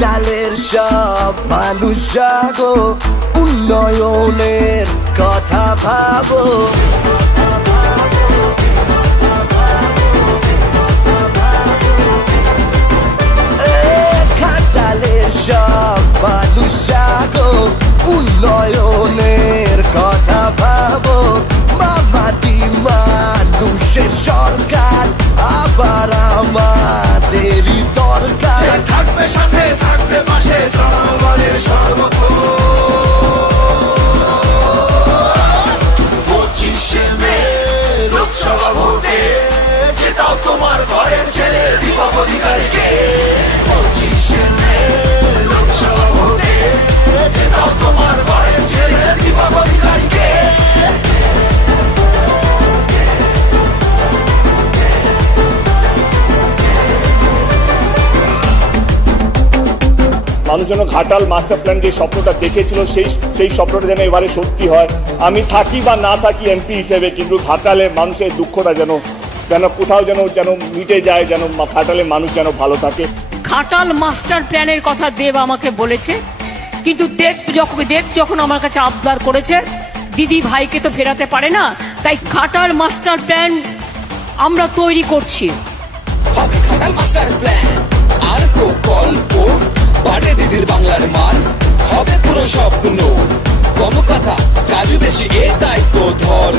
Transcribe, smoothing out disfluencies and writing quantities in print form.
ঘাটালের সব মানুষ জাগো, উন্নয়নের কথা ভাবো। ঘাটালের সব মানুষ জাগো, উন্নয়নের কথা ভাবো। মামাটি মানুষের সরকার আবার আমাদেরই দরকার। থাকবে সাথে, থাকবে পাশে, জনগণের সর্বক্ষণ। 25শে মে লোকসভা ভোটে জেতাও তোমার ঘরের ছেলে দীপক অধিকারীকে। 25শে মে লোকসভা ভোটে জেতাও তোমার ঘরের ছেলে দীপক অধিকারীকে। মানুষ যেন ঘাটাল মাস্টার প্ল্যান যে স্বপ্নটা দেখেছিল সেই স্বপ্নটা যেন এবারে সত্যি হয়। আমি থাকি বা না থাকি এমপি হিসেবে, কিন্তু ঘাটালের মানুষের দুঃখটা যেন কোথাও যেন মিটে যায়, যেন ঘাটালের মানুষ যেন ভালো থাকে। ঘাটাল মাস্টার প্ল্যানের কথা দেব আমাকে বলেছে, কিন্তু দেব যখন আমার কাছে আবদার করেছে, দিদি ভাইকে তো ফেরাতে পারে না, তাই ঘাটাল মাস্টার প্ল্যান আমরা তৈরি করছি। ঘাটাল মাস্টার প্ল্যান আর প্রকল্প বাড়ে দিদির বাংলার মান, হবে পুরো স্বপ্ন, কম কথা কাজ বেশি, এ দায়িত্ব ধর